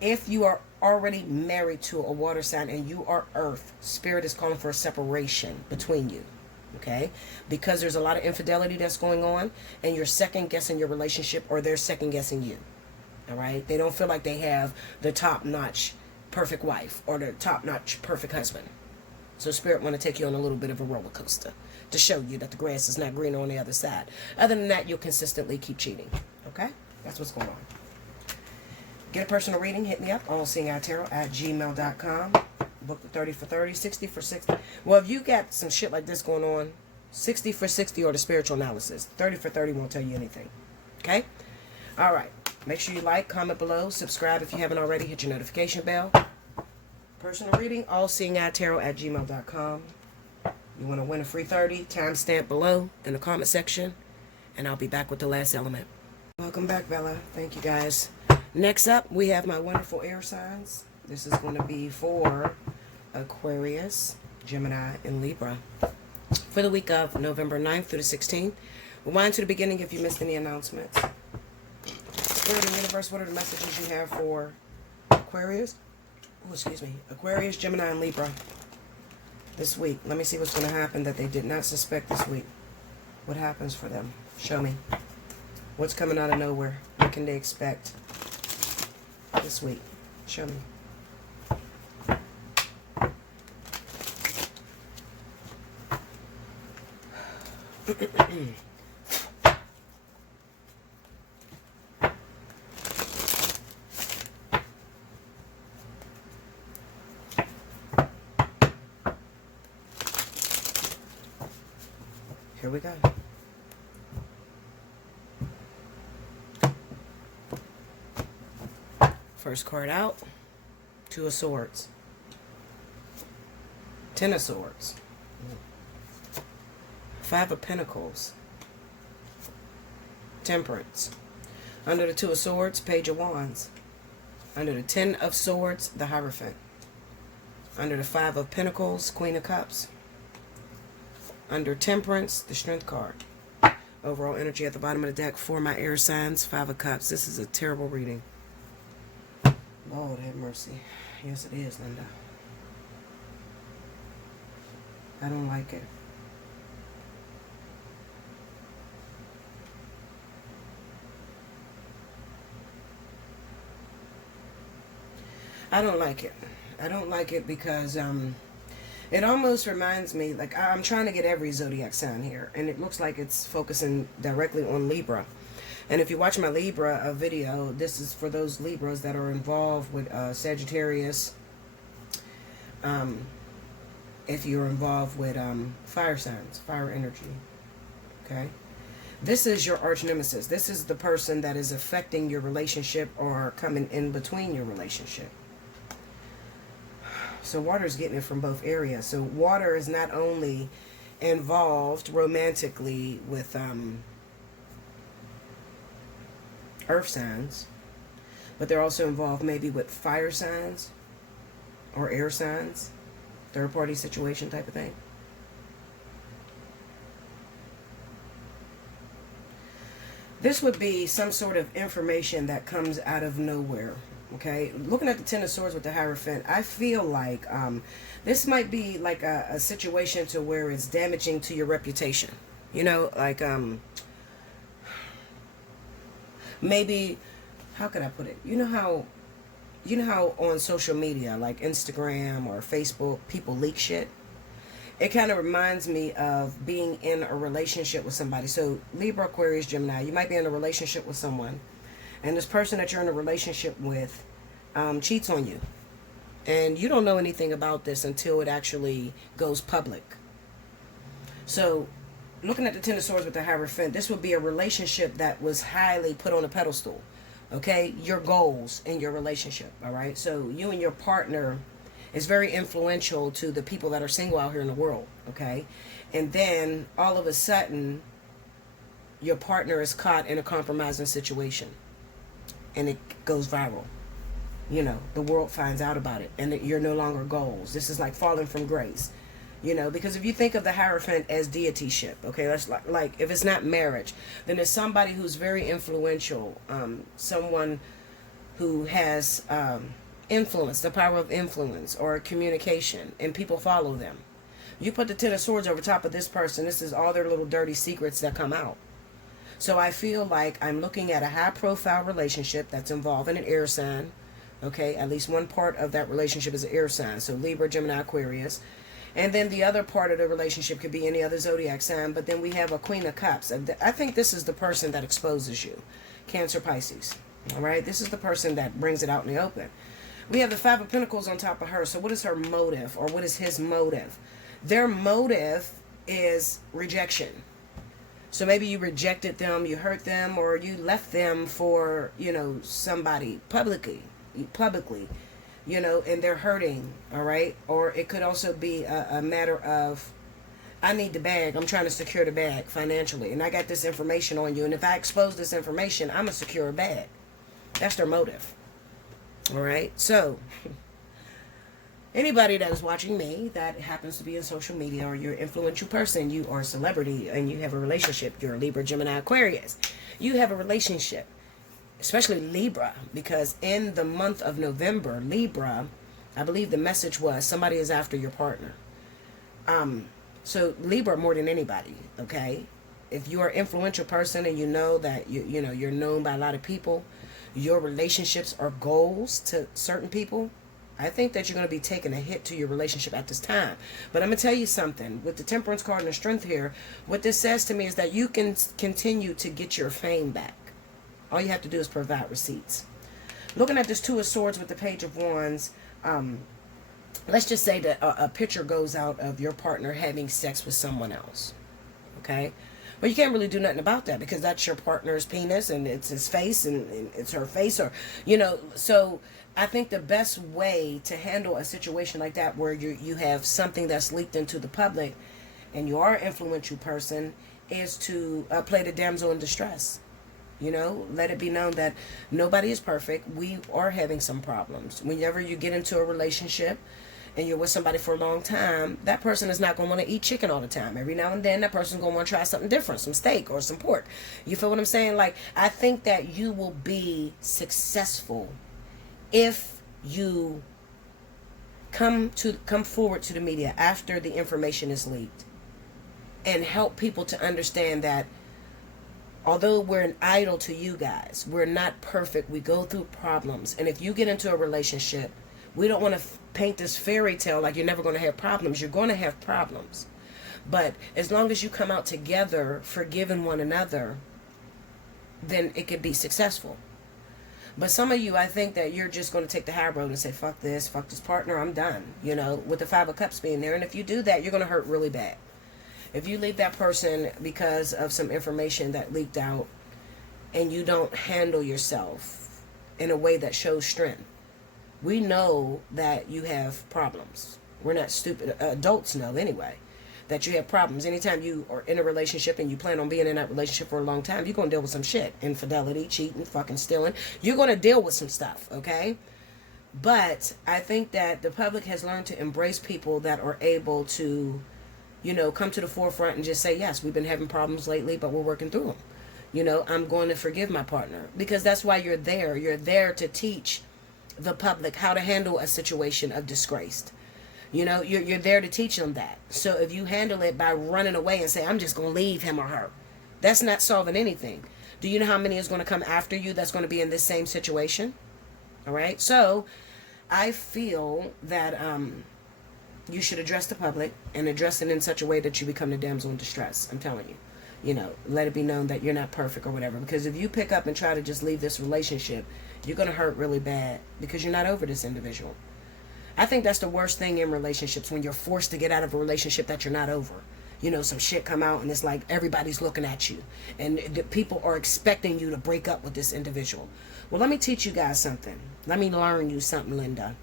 If you are already married to a water sign and you are earth, spirit is calling for a separation between you. Okay. Because there's a lot of infidelity that's going on and you're second guessing your relationship or they're second guessing you. All right. They don't feel like they have the top notch perfect wife or the top notch perfect husband. So spirit want to take you on a little bit of a roller coaster to show you that the grass is not greener on the other side. Other than that, you'll consistently keep cheating. Okay? That's what's going on. Get a personal reading, hit me up, Allseeingeyetarot@gmail.com. Book the 30 for 30, 60 for 60. Well, if you got some shit like this going on, 60 for 60 or the spiritual analysis. 30 for 30 won't tell you anything. Okay? All right. Make sure you like, comment below, subscribe if you haven't already, hit your notification bell. Personal reading, Allseeingeyetarot@gmail.com. You want to win a free 30, timestamp below in the comment section, and I'll be back with the last element. Welcome back, Bella. Thank you, guys. Next up, we have my wonderful air signs. This is going to be for Aquarius, Gemini, and Libra for the week of November 9th through the 16th. Rewind to the beginning if you missed any announcements. Spirit and Universe, what are the messages you have for Aquarius? Oh, excuse me. Aquarius, Gemini, and Libra this week. Let me see what's going to happen that they did not suspect this week. What happens for them? Show me. What's coming out of nowhere? What can they expect this week? Show me. Here we go. First card out, Two of Swords, Ten of Swords, Five of Pentacles, Temperance. Under the Two of Swords, Page of Wands. Under the Ten of Swords, the Hierophant. Under the Five of Pentacles, Queen of Cups. Under Temperance, the Strength card. Overall energy at the bottom of the deck for my air signs, Five of Cups. This is a terrible reading. Lord have mercy. Yes, it is, Linda. I don't like it. I don't like it. I don't like it because it almost reminds me, like, I'm trying to get every zodiac sign here, and it looks like it's focusing directly on Libra. And if you watch my Libra video, this is for those Libras that are involved with Sagittarius. If you're involved with fire signs, fire energy. Okay? This is your arch nemesis. This is the person that is affecting your relationship or coming in between your relationship. So water is getting it from both areas. So water is not only involved romantically with earth signs, but they're also involved maybe with fire signs or air signs, third party situation type of thing. This would be some sort of information that comes out of nowhere. Okay, looking at the Ten of Swords with the Hierophant, I feel like this might be like a situation to where it's damaging to your reputation. You know, like maybe, how could I put it? You know how on social media, like Instagram or Facebook, people leak shit? It kind of reminds me of being in a relationship with somebody. So Libra, Aquarius, Gemini, you might be in a relationship with someone, and this person that you're in a relationship with cheats on you. And you don't know anything about this until it actually goes public. So looking at the Ten of Swords with the Hierophant, this would be a relationship that was highly put on a pedestal. Okay? Your goals in your relationship. All right? So you and your partner is very influential to the people that are single out here in the world. Okay? And then all of a sudden, your partner is caught in a compromising situation. And it goes viral. you know, the world finds out about it and that you're no longer goals. This is like falling from grace, you know, because if you think of the Hierophant as deityship, okay, that's like if it's not marriage, then it's somebody who's very influential, someone who has influence, the power of influence or communication, and people follow them. You put the Ten of Swords over top of this person, this is all their little dirty secrets that come out. So I feel like I'm looking at a high profile relationship that's involving an air sign. Okay, at least one part of that relationship is an air sign. So Libra, Gemini, Aquarius. And then the other part of the relationship could be any other zodiac sign. But then we have a Queen of Cups. I think this is the person that exposes you. Cancer, Pisces. All right, this is the person that brings it out in the open. We have the Five of Pentacles on top of her. So what is her motive, or what is his motive? Their motive is rejection. So maybe you rejected them, you hurt them, or you left them for, you know, somebody publicly, you know, and they're hurting, all right? Or it could also be a matter of, I need the bag, I'm trying to secure the bag financially, and I got this information on you, and if I expose this information, I'm going to secure a bag. That's their motive, all right? So anybody that is watching me that happens to be in social media, or you're an influential person, you are a celebrity, and you have a relationship, you're a Libra, Gemini, Aquarius, you have a relationship, especially Libra, because in the month of November, Libra, I believe the message was somebody is after your partner. So Libra more than anybody, okay? If you're an influential person and you know that you know you're known by a lot of people, your relationships are goals to certain people, I think that you're going to be taking a hit to your relationship at this time. But I'm going to tell you something. With the Temperance card and the Strength here, what this says to me is that you can continue to get your fame back. All you have to do is provide receipts. Looking at this Two of Swords with the Page of Wands, let's just say that a picture goes out of your partner having sex with someone else. Okay? Well, you can't really do nothing about that because that's your partner's penis and it's his face and it's her face, or, you know, so I think the best way to handle a situation like that where you have something that's leaked into the public and you are an influential person is to play the damsel in distress. You know, let it be known that nobody is perfect. We are having some problems. Whenever you get into a relationship and you're with somebody for a long time, that person is not going to want to eat chicken all the time. Every now and then, that person's going to want to try something different, some steak or some pork. You feel what I'm saying? Like, I think that you will be successful if you come forward to the media after the information is leaked and help people to understand that although we're an idol to you guys, we're not perfect. We go through problems. And if you get into a relationship, we don't want to paint this fairy tale like you're never going to have problems. You're going to have problems. But as long as you come out together, forgiving one another, then it could be successful. But some of you, I think that you're just going to take the high road and say, fuck this partner, I'm done. You know, with the Five of Cups being there. And if you do that, you're going to hurt really bad. If you leave that person because of some information that leaked out and you don't handle yourself in a way that shows strength, we know that you have problems. We're not stupid. Adults know anyway that you have problems. Anytime you are in a relationship and you plan on being in that relationship for a long time, you're going to deal with some shit. Infidelity, cheating, fucking stealing. You're going to deal with some stuff, okay? But I think that the public has learned to embrace people that are able to, you know, come to the forefront and just say, yes, we've been having problems lately, but we're working through them. You know, I'm going to forgive my partner. Because that's why you're there. You're there to teach the public how to handle a situation of disgrace. You know, you're there to teach them that. So if you handle it by running away and say, I'm just going to leave him or her, that's not solving anything. Do you know how many is going to come after you that's going to be in this same situation? All right. So I feel that you should address the public and address it in such a way that you become the damsel in distress. I'm telling you. You know, let it be known that you're not perfect or whatever. Because if you pick up and try to just leave this relationship, you're going to hurt really bad because you're not over this individual. I think that's the worst thing in relationships, when you're forced to get out of a relationship that you're not over. You know, some shit come out and it's like everybody's looking at you. And the people are expecting you to break up with this individual. Well, let me teach you guys something. Let me learn you something, Linda.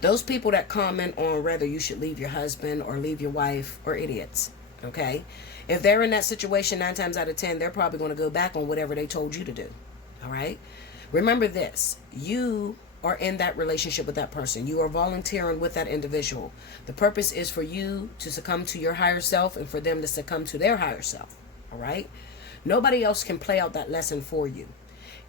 Those people that comment on whether you should leave your husband or leave your wife are idiots. Okay? If they're in that situation 9 times out of 10, they're probably going to go back on whatever they told you to do. All right? Remember this, you are in that relationship with that person. You are volunteering with that individual. The purpose is for you to succumb to your higher self and for them to succumb to their higher self. All right? Nobody else can play out that lesson for you.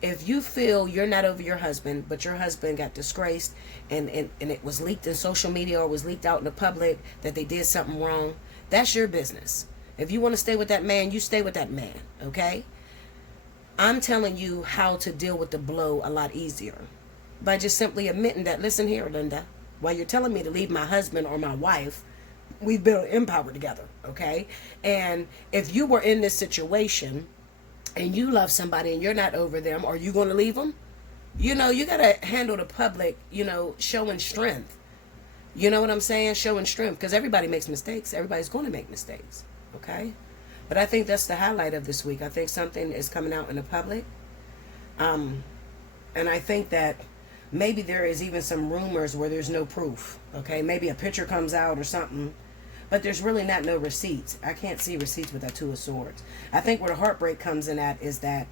If you feel you're not over your husband, but your husband got disgraced and it was leaked in social media or was leaked out in the public that they did something wrong, that's your business. If you want to stay with that man, you stay with that man, okay? I'm telling you how to deal with the blow a lot easier by just simply admitting that, listen here, Linda, while you're telling me to leave my husband or my wife, we've built empire together, okay? And if you were in this situation and you love somebody and you're not over them, are you going to leave them? You know, you got to handle the public, you know, showing strength. You know what I'm saying? Showing strength, because everybody makes mistakes. Everybody's going to make mistakes, okay? But I think that's the highlight of this week. I think something is coming out in the public. And I think that maybe there is even some rumors where there's no proof, okay? Maybe a picture comes out or something, but there's really not no receipts. I can't see receipts with that Two of Swords. I think where the heartbreak comes in at is that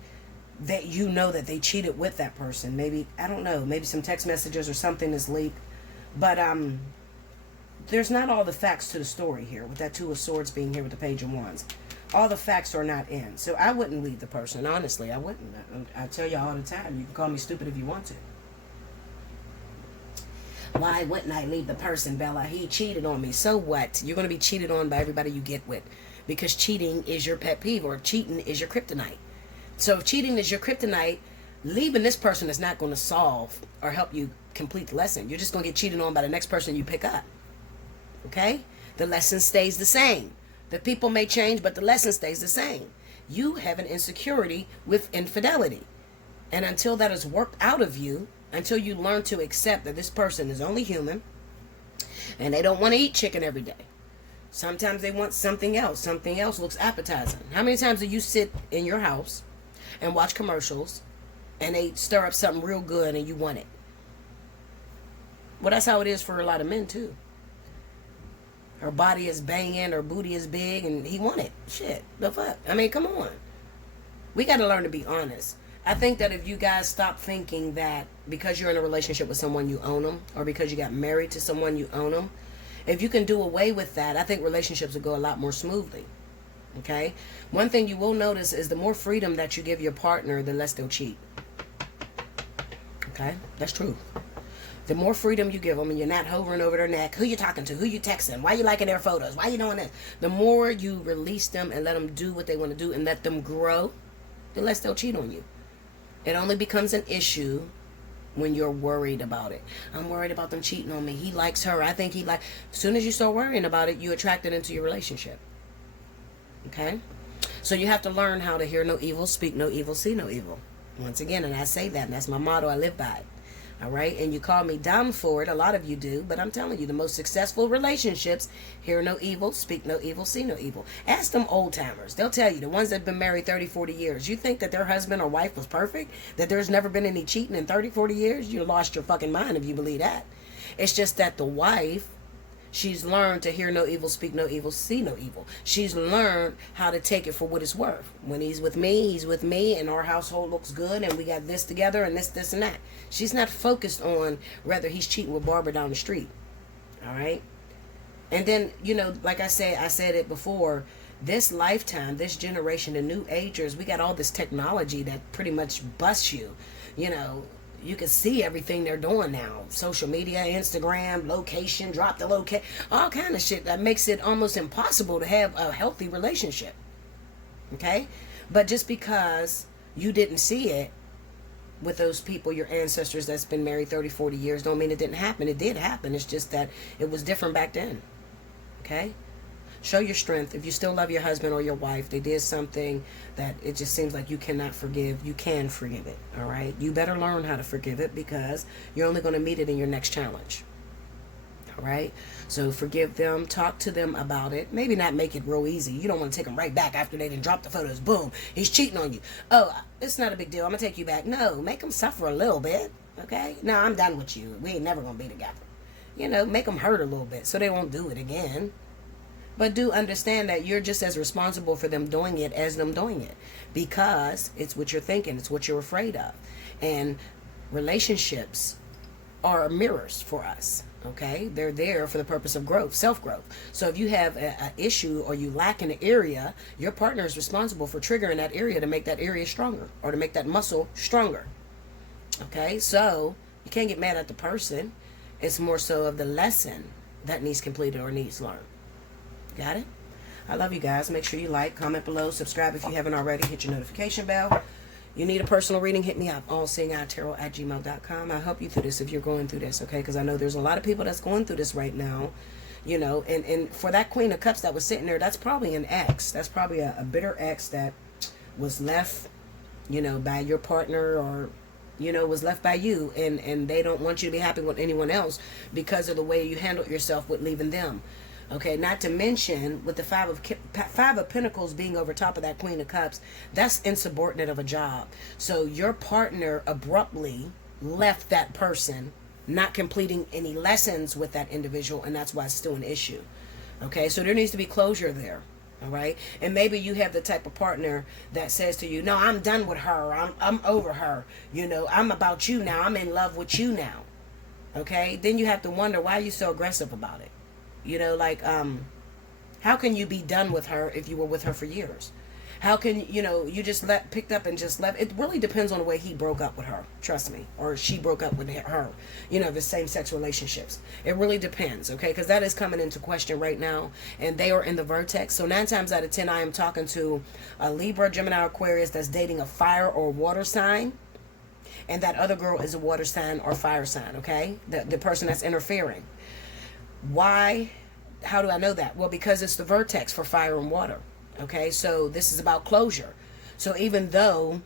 you know that they cheated with that person. Maybe, I don't know, maybe some text messages or something is leaked. But there's not all the facts to the story here with that Two of Swords being here with the Page of Wands. All the facts are not in. So I wouldn't leave the person. Honestly, I wouldn't. I tell you all the time. You can call me stupid if you want to. Why wouldn't I leave the person, Bella? He cheated on me. So what? You're going to be cheated on by everybody you get with. Because cheating is your pet peeve, or cheating is your kryptonite. So if cheating is your kryptonite, leaving this person is not going to solve or help you complete the lesson. You're just going to get cheated on by the next person you pick up. Okay? The lesson stays the same. The people may change, but the lesson stays the same. You have an insecurity with infidelity. And until that is worked out of you, until you learn to accept that this person is only human, and they don't want to eat chicken every day. Sometimes they want something else. Something else looks appetizing. How many times do you sit in your house and watch commercials, and they stir up something real good and you want it? Well, that's how it is for a lot of men, too. Her body is banging, her booty is big, and he want it. Shit, the fuck? I mean, come on. We got to learn to be honest. I think that if you guys stop thinking that because you're in a relationship with someone you own them, or because you got married to someone you own them, if you can do away with that, I think relationships will go a lot more smoothly. Okay? One thing you will notice is the more freedom that you give your partner, the less they'll cheat. Okay? That's true. The more freedom you give them, and you're not hovering over their neck, who you talking to, who you texting, why you liking their photos, why you doing this, the more you release them and let them do what they want to do and let them grow, the less they'll cheat on you. It only becomes an issue when you're worried about it. I'm worried about them cheating on me. He likes her. I think he like. As soon as you start worrying about it, you attract it into your relationship. Okay? So you have to learn how to hear no evil, speak no evil, see no evil. Once again, and I say that, and that's my motto. I live by it. All right? And you call me dumb for it. A lot of you do. But I'm telling you, the most successful relationships, hear no evil, speak no evil, see no evil. Ask them old timers. They'll tell you, the ones that have been married 30, 40 years. You think that their husband or wife was perfect? That there's never been any cheating in 30, 40 years? You lost your fucking mind if you believe that. It's just that the wife, she's learned to hear no evil, speak no evil, see no evil. She's learned how to take it for what it's worth. When he's with me, and our household looks good, and we got this together, and this, and that. She's not focused on whether he's cheating with Barbara down the street. All right? And then, you know, like I said it before, this lifetime, this generation, the new agers, we got all this technology that pretty much busts you. You know, you can see everything they're doing now. Social media, Instagram, location, drop the location, all kind of shit that makes it almost impossible to have a healthy relationship. Okay? But just because you didn't see it with those people, your ancestors that's been married 30, 40 years, don't mean it didn't happen. It did happen. It's just that it was different back then. Okay? Show your strength. If you still love your husband or your wife, they did something that it just seems like you cannot forgive, you can forgive it. All right? You better learn how to forgive it, because you're only going to meet it in your next challenge. All right? So forgive them. Talk to them about it. Maybe not make it real easy. You don't want to take them right back after they done dropped the photos. Boom. He's cheating on you. Oh, it's not a big deal. I'm going to take you back. No, make them suffer a little bit. Okay? No, I'm done with you. We ain't never going to be together. You know, make them hurt a little bit so they won't do it again. But do understand that you're just as responsible for them doing it as them doing it, because it's what you're thinking, it's what you're afraid of. And relationships are mirrors for us. Okay, they're there for the purpose of growth, self-growth. So if you have an issue or you lack in an area, your partner is responsible for triggering that area to make that area stronger, or to make that muscle stronger. Okay, so you can't get mad at the person. It's more so of the lesson that needs completed or needs learned. Got it? I love you guys. Make sure you like, comment below, subscribe if you haven't already, hit your notification bell. You need a personal reading, hit me up, allseeingeyetarot@gmail.com. I'll help you through this if you're going through this, okay? Because I know there's a lot of people that's going through this right now, you know. And for that Queen of Cups that was sitting there, that's probably an ex. That's probably a bitter ex that was left, you know, by your partner, or, you know, was left by you. And they don't want you to be happy with anyone else because of the way you handled yourself with leaving them. Okay, not to mention with the Five of Pentacles being over top of that Queen of Cups, that's insubordinate of a job. So your partner abruptly left that person, not completing any lessons with that individual, and that's why it's still an issue. Okay, so there needs to be closure there. All right, and maybe you have the type of partner that says to you, "No, I'm done with her. I'm over her. You know, I'm about you now. I'm in love with you now." Okay, then you have to wonder, why are you so aggressive about it? You know, like, how can you be done with her if you were with her for years? How can, you know, you just picked up and just left? It really depends on the way he broke up with her, trust me, or she broke up with her, you know, the same sex relationships. It really depends, okay, because that is coming into question right now, and they are in the vertex. So 9 times out of 10, I am talking to a Libra, Gemini, Aquarius that's dating a fire or water sign, and that other girl is a water sign or fire sign, okay, the person that's interfering. Why? How do I know that? Well, because it's the vertex for fire and water. Okay, so this is about closure. So even though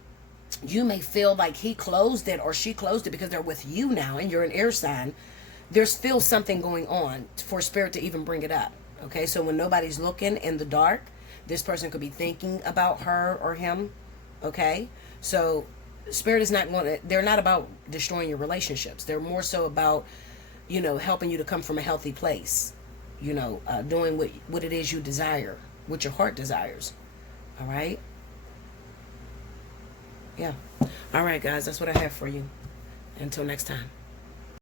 you may feel like he closed it or she closed it because they're with you now and you're an air sign, there's still something going on for Spirit to even bring it up. Okay, so when nobody's looking in the dark, this person could be thinking about her or him. Okay, so Spirit is not going to, they're not about destroying your relationships. They're more so about, you know, helping you to come from a healthy place, you know, doing what it is you desire, what your heart desires. All right? Yeah. All right, guys, that's what I have for you. Until next time.